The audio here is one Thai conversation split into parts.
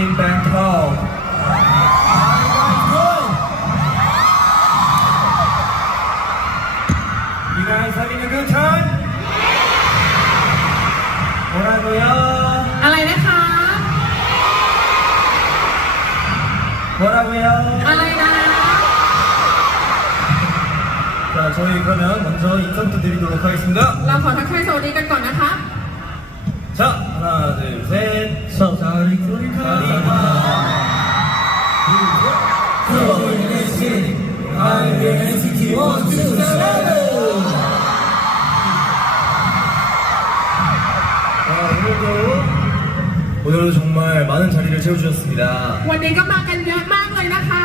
in Bangkok. You guys having a good time? 뭐라고요? อะไรนะคะ 뭐라고요? อะไรนะ 자, 저희 그러면 먼저 인사부터 드리도록 하겠습니다. เราขอทักทายสวัสดีกันก่อนนะคะ 자, 오늘도 오늘도 정말 많은 자리를 채워주셨습니다. วันนี้ก็มากันเยอะมากเลยนะคะ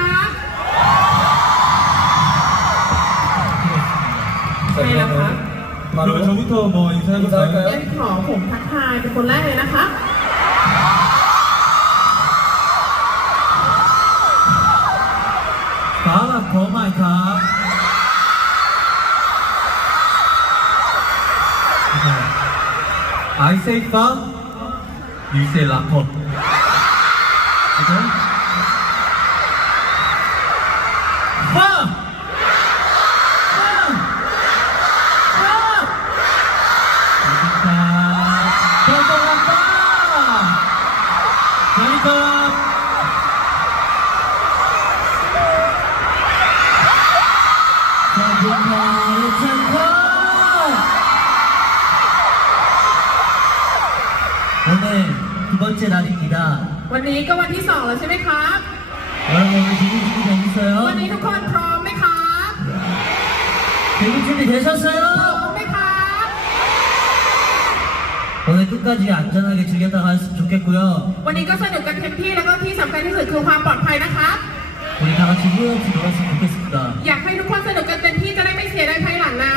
자, 네, 그러면 아까. 바로 그럼 저부터 뭐 인사해볼까요? 인사할까요? เอ็นขอผมทักทายเป็นคนแรกเลยนะคะ ขาหลับขอใหมครับไอเซฟ้าดีเซลับผม Okay. 오늘 두 번째 날입니다. วันนี้ก็วันที่สองแล้วใช่ไหมครับ 여러분 오늘 준비 준비 วัน 되셨어요? นี้ทุกคนพร้อมไหมครับ 준비 준비 พร้อ 되셨어요? มไหมครับ 오늘 끝까지 안전하게 즐겼다 갔으면 좋겠고요. วันนี้ก็สนุกกันเต็มที่แล้วก็ที่สำคัญที่สุดคือความปลอดภัยนะครับ 우리 다 같이 후회없이 놀았으면 좋겠습니다. อยากให้ทุกคนสนุกกันเต็มที่จะได้ไม่เสียดายภายหลังนะ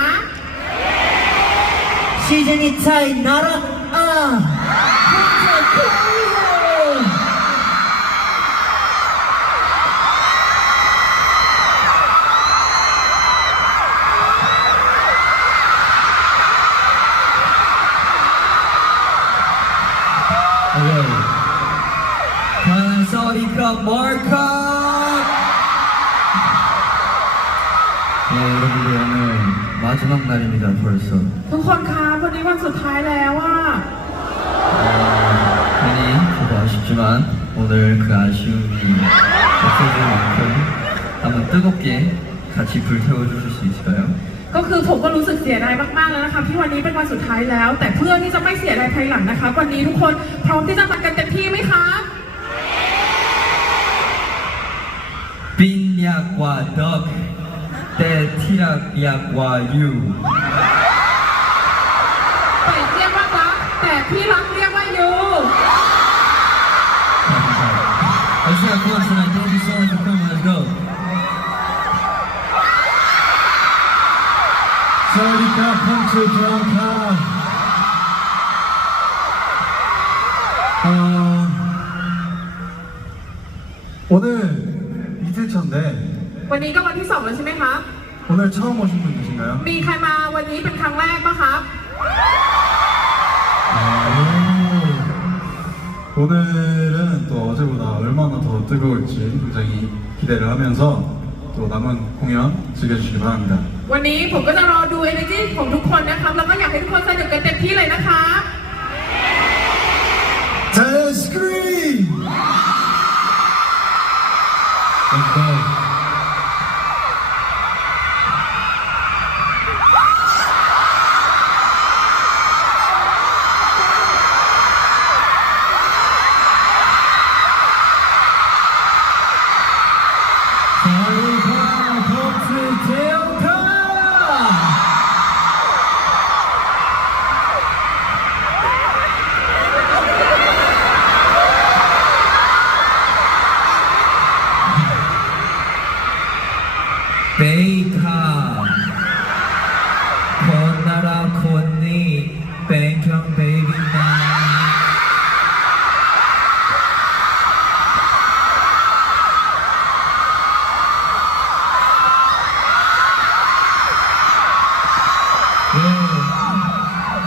시즌이 차이 나라 마지막 날입니다, 벌써. ทุกคนครับวันนี้วันสุดท้ายแล้วอ่ะ 어, 괜히 저도 아쉽지만 오늘 그 아쉬움이 없어질 만큼 한번 뜨겁게 같이 불태워주실 수 있을까요? ก็คือผมก็รู้สึกเสียดายมากๆแล้วนะคะที่วันนี้เป็นวันสุดท้ายแล้ว แต่เพื่อที่จะไม่เสียดายภายหลังนะคะ วันนี้ทุกคนพร้อมที่จะมากันเต็มที่ไหมคะ 빈약과 덕, แต่ที่รักยากกว่าอยู่แต่เรียกว่ารักแต่ที่รักเรียกว่าอยู่ฉับ Let's have fun tonight. Thank you so much for สวัสดีครับผมชื่อจองครับเอ่อวันนี้ วันนี้ก็วันที่สองแล้วใช่ไหมคะ 오늘 처음 오신 분 계신가요? มีใครมาวันนี้เป็นครั้งแรกปะครับ 오, 오늘은 또 어제보다 얼마나 더 뜨거울지 굉장히 기대를 하면서 또 남은 공연 즐겨주시기 바랍니다. วันนี้ผมก็จะรอดู energy ของทุก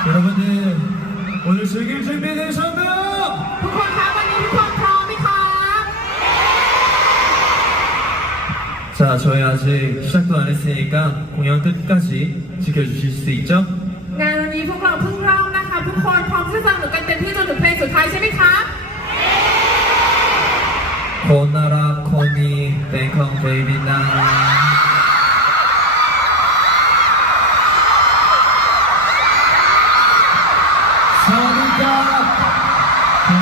여러분들 오늘 즐길 준비 되셨나 요? ทุกคนคะวันนี้ทุกคนพร้อมไหมคะ 자, 저희 아직 시작도 안 했으니까 공연 끝까지 지켜주실 수 있 죠? งานวันนี้พวกเราเพิ่งเริ่มนะคทุกคนพร้อมที่จะสนุกกันเต็มที่จนถึงเพลงสุดท้ายใช่ไหมคะ 코나라 코니 뱅캉 베이비 나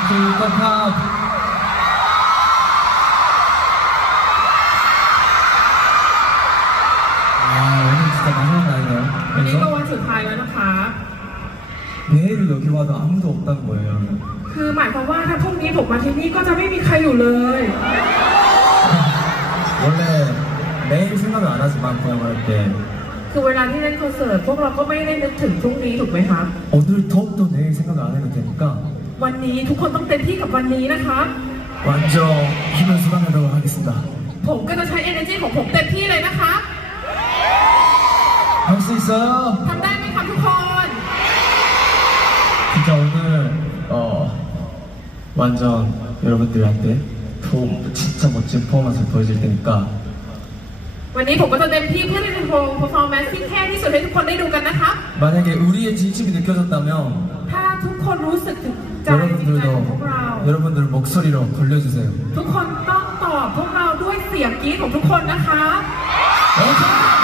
뱅콩캅 아 오늘 진짜 마지막 날이네요 วันนี้ก็ 그래서 วันสุดท้ายแล้วนะคะ 내일 여기 와도 아무도 없다는 거예요 คือหมายความว่าถ้าพรุ่งนี้ผมมาที่นี่ก็จะไม่มีใครอยู่เลย 원래 내일 생각을 안 하지만 공연을 할때 คือเวลาที่เล่นคอนเสิร์ตพวกเราก็ไม่ได้นึกถึงพรุ่งนี้ถูกไหมคะ 오늘 더욱더 내일 생각을 안 해도 되니까 วันนี้ทุกคนต้องเต็มที่กับวันนี้นะคะ 완전 힘을 쏟아내도록 하겠습니다 ผมก็จะใช้ energy ของผมเต็มที่เลยนะคะ 할 수 있어요 ทำได้ไหมคะทุกคน 진짜 오늘 어 완전 여러분들한테 더 진짜 멋진 퍼포먼스를 보여줄 테니까 วันนี้ผมก็จะเต็มที่เพื่อที่จะโชว์ performance ที่แค่ที่สุดให้ทุกคนได้ดูกันนะคะ 만약에 우리의 진심이 느껴졌다면 ถ้าทุกคนรู้สึกถึง ใจจริงใจของพวกเรา 여러분들도 여러분들 목소리로 돌려주세요 ทุกคนต้องตอบพวกเราด้วยเสียงกรี๊ดของทุกคนนะคะ 오케이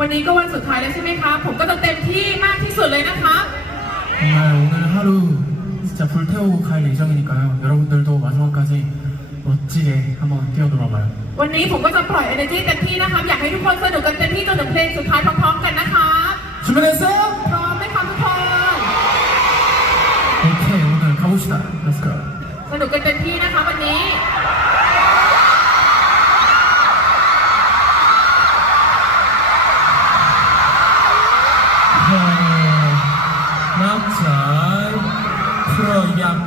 วันนี้ก็วันสุดท้ายแล้วใช่ไหมคะ ผมก็จะเต็มที่มากที่สุดเลยนะคะ 정말 오늘 하루 진짜 불태우고 갈 예정이니까요. 여러분들도 마지막까지 멋지게 한번 뛰어놀아봐요. วันนี้ผมก็จะปล่อย energy เต็มที่นะคะ อยากให้ทุกคนสนุกกันเต็มที่จนถึงเพลงสุดท้ายพร้อมๆกันนะคะ 준비됐어요? พร้อมไหมคะทุกคน 오케이, 오늘 가봅시다. Let's go. สนุกกันเต็มที่นะคะ ะคะ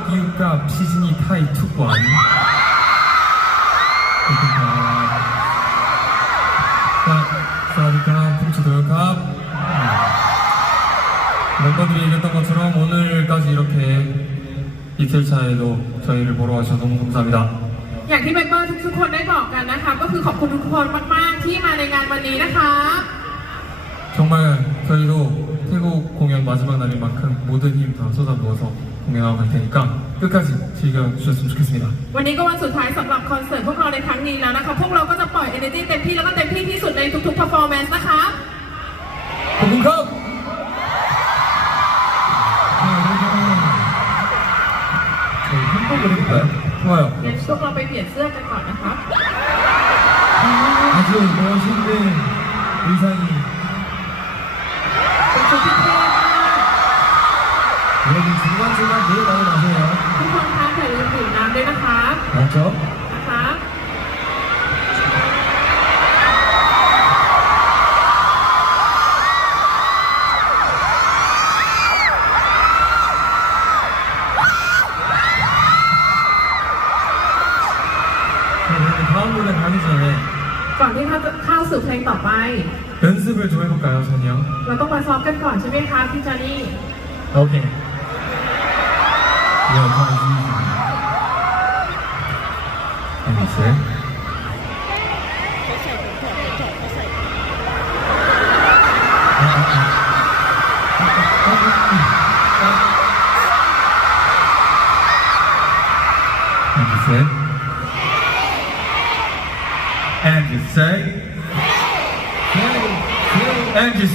프로 약육갑 시즈니 타이 투권 사와디캅 풍초도캅 멤버들이 얘기했던 것처럼 오늘까지 이렇게 이틀 차에도 저희를 보러 와주셔서 너무 감사합니다 อย่างที่เมมเบอร์ทุกๆคนได้บอกกันนะคะ ก็คือขอบคุณทุกคนมากๆที่มาในงานวันนี้นะคะ 정말 저희도 태국 공연 마지막 날인 만큼 모든 힘 다 쏟아부어서 공연하고 갈 테니까 끝까지 즐겨주셨으면 좋겠습니다. วันนี้ก็วันสุดท้ายสำหรับคอนเสิร์ตพวกเราในครั้งนี้แล้วนะคะ พวกเราก็จะปล่อย energy เต็มที่แล้วก็เต็มที่ที่สุดในทุกๆ performance นะคะ 고분컵! 저희 햄버거 해볼까요? 좋아요. งั้นพวกเราไปเปลี่ยนเสื้อกันก่อนนะคะ 아주 멋있는 의상이 เราต้องมาซ้อมกันก่อนใช่ไหมคะพี่จอรี่ Okay. Yeah, it's not easy. Thank you, sir. แอนจิสเซ่แอนจิส